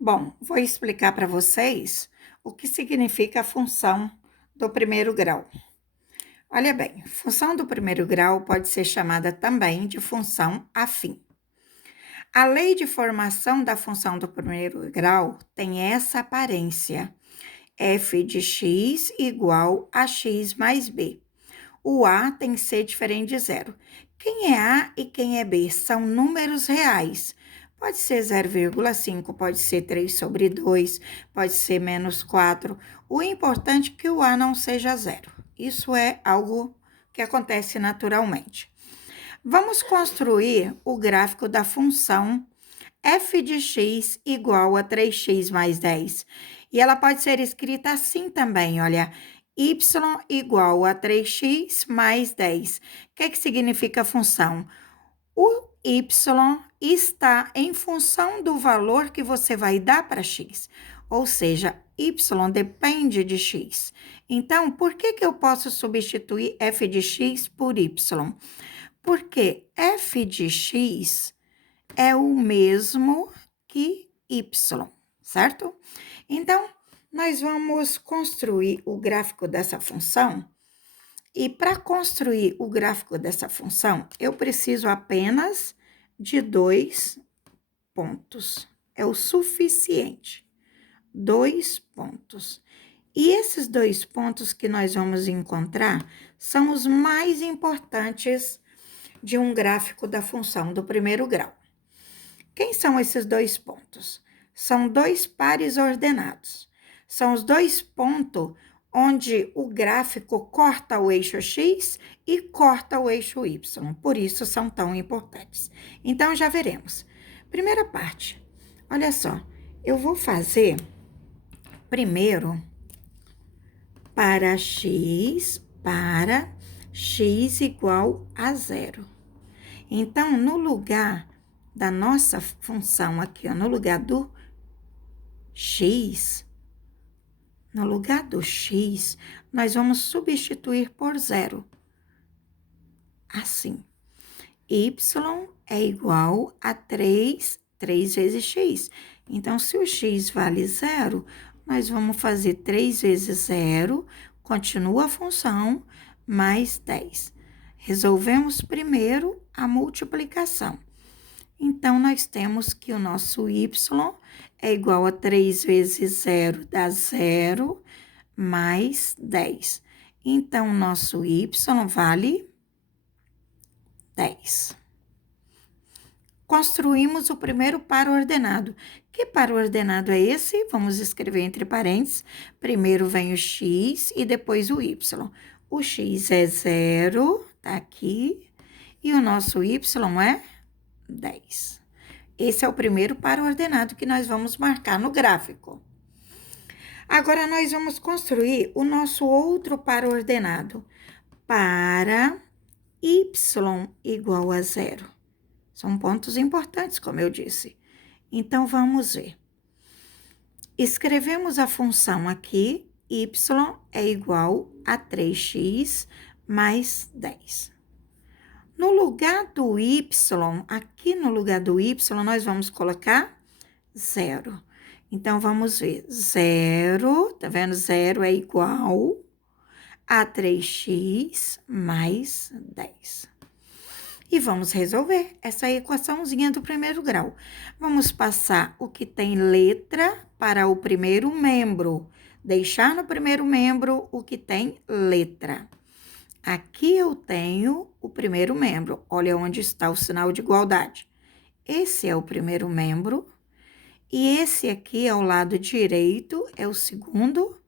Bom, vou explicar para vocês o que significa a função do primeiro grau. Olha bem, função do primeiro grau pode ser chamada também de função afim. A lei de formação da função do primeiro grau tem essa aparência: f de x igual a x mais b. O a tem que ser diferente de zero. Quem é a e quem é b são números reais. Pode ser 0,5, pode ser 3/2, pode ser -4. O importante é que o a não seja zero. Isso é algo que acontece naturalmente. Vamos construir o gráfico da função f de x igual a 3x mais 10. E ela pode ser escrita assim também, olha, y igual a 3x mais 10. O que significa a função? O y está em função do valor que você vai dar para x, ou seja, y depende de x. Então, por que eu posso substituir f de x por y? Porque f de x é o mesmo que y, certo? Então, nós vamos construir o gráfico dessa função. E para construir o gráfico dessa função, eu preciso apenas de 2 pontos. É o suficiente. 2 pontos. E esses 2 pontos que nós vamos encontrar são os mais importantes de um gráfico da função do primeiro grau. Quem são esses 2 pontos? São 2 pares ordenados. São os 2 pontos onde o gráfico corta o eixo x e corta o eixo y. Por isso são tão importantes. Então, já veremos. Primeira parte. Olha só, eu vou fazer primeiro para x igual a zero. Então, no lugar da nossa função aqui, ó, no lugar do x, nós vamos substituir por zero. Assim, y é igual a 3 vezes x. Então, se o x vale zero, nós vamos fazer 3 vezes zero, continua a função, mais 10. Resolvemos primeiro a multiplicação. Então, nós temos que o nosso y é igual a 3 vezes 0 dá 0, mais 10. Então, o nosso y vale 10. Construímos o primeiro par ordenado. Que par ordenado é esse? Vamos escrever entre parênteses. Primeiro vem o x e depois o y. O x é 0, tá aqui. E o nosso y é 10. Esse é o primeiro par ordenado que nós vamos marcar no gráfico. Agora, nós vamos construir o nosso outro par ordenado para y igual a zero. São pontos importantes, como eu disse. Então, vamos ver. Escrevemos a função aqui, y é igual a 3x mais 10. No lugar do y, aqui no lugar do y, nós vamos colocar 0. Então, vamos ver. 0, tá vendo? 0 é igual a 3x mais 10. E vamos resolver essa equaçãozinha do primeiro grau. Vamos passar o que tem letra para o primeiro membro. Deixar no primeiro membro o que tem letra. Aqui eu tenho o primeiro membro. Olha onde está o sinal de igualdade. Esse é o primeiro membro. E esse aqui, ao lado direito, é o segundo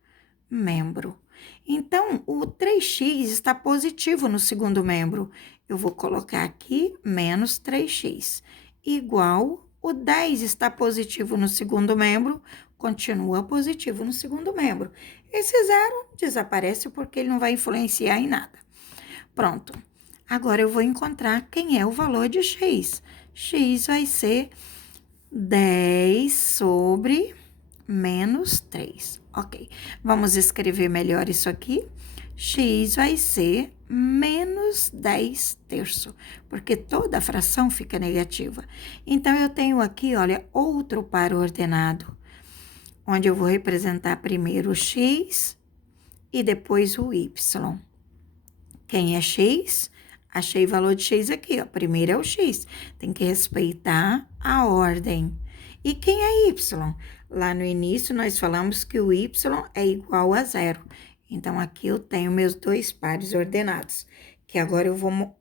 membro. Então, o 3x está positivo no segundo membro. Eu vou colocar aqui menos 3x. Igual, o 10 está positivo no segundo membro, continua positivo no segundo membro. Esse zero desaparece porque ele não vai influenciar em nada. Pronto. Agora, eu vou encontrar quem é o valor de x. X vai ser 10 sobre menos 3. Ok. Vamos escrever melhor isso aqui. X vai ser menos 10 terços, porque toda fração fica negativa. Então, eu tenho aqui, olha, outro par ordenado. onde eu vou representar primeiro o x e depois o y. Quem é x? Achei o valor de x aqui, ó. Primeiro é o x. Tem que respeitar a ordem. E quem é y? Lá no início, nós falamos que o y é igual a 0. Então, aqui eu tenho meus dois pares ordenados, que agora eu vou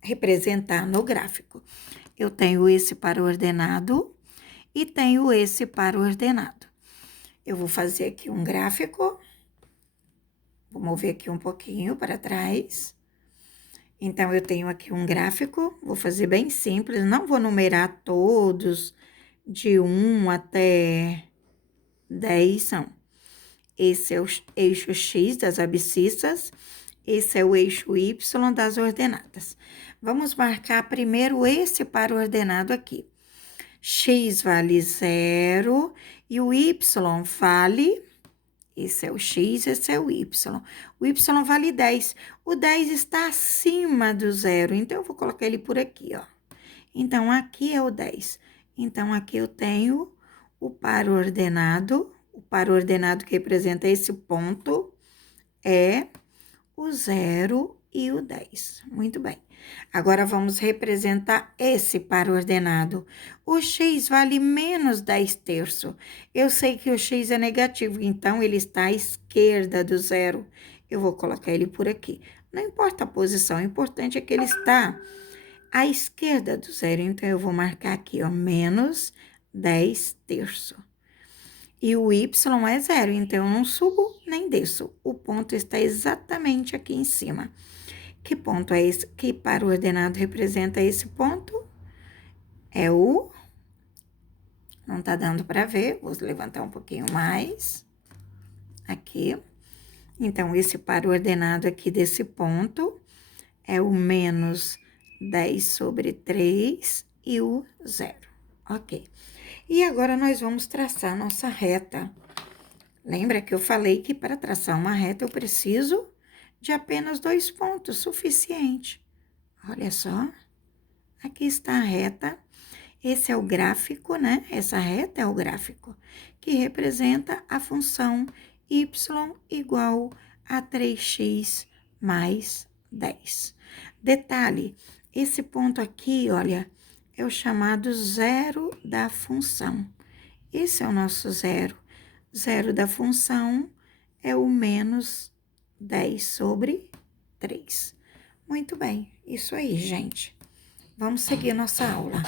representar no gráfico. Eu tenho esse par ordenado e tenho esse par ordenado. Eu vou fazer aqui um gráfico. Vou mover aqui um pouquinho para trás. Então, eu tenho aqui um gráfico, vou fazer bem simples, não vou numerar todos de 1 até 10, não. Esse é o eixo X das abscissas, esse é o eixo Y das ordenadas. Vamos marcar primeiro esse par ordenado aqui. X vale 0 e o Y vale... Esse é o X, esse é o Y. O Y vale 10. O 10 está acima do zero, então eu vou colocar ele por aqui, ó. Então, aqui é o 10. Então, aqui eu tenho o par ordenado. O par ordenado que representa esse ponto é o 0 e o 10. Muito bem. Agora, vamos representar esse par ordenado. O x vale menos 10 terços. Eu sei que o x é negativo, então ele está à esquerda do zero. Eu vou colocar ele por aqui. Não importa a posição, o importante é que ele está à esquerda do zero. Então, eu vou marcar aqui, ó, menos 10 terços. E o y é 0, então eu não subo nem desço. O ponto está exatamente aqui em cima. Que ponto é esse? Que par ordenado representa esse ponto? É o... Não tá dando para ver, vou levantar um pouquinho mais. Aqui. Então, esse par ordenado aqui desse ponto é o menos 10 sobre 3 e o 0. Ok. E agora, nós vamos traçar nossa reta. Lembra que eu falei que para traçar uma reta eu preciso de apenas 2 pontos, suficiente. Olha só, aqui está a reta. Esse é o gráfico, né? Essa reta é o gráfico, que representa a função y igual a 3x mais 10. Detalhe, esse ponto aqui, olha, é o chamado zero da função. Esse é o nosso zero. Zero da função é o menos 10 sobre 3. Muito bem, isso aí, gente. Vamos seguir nossa aula.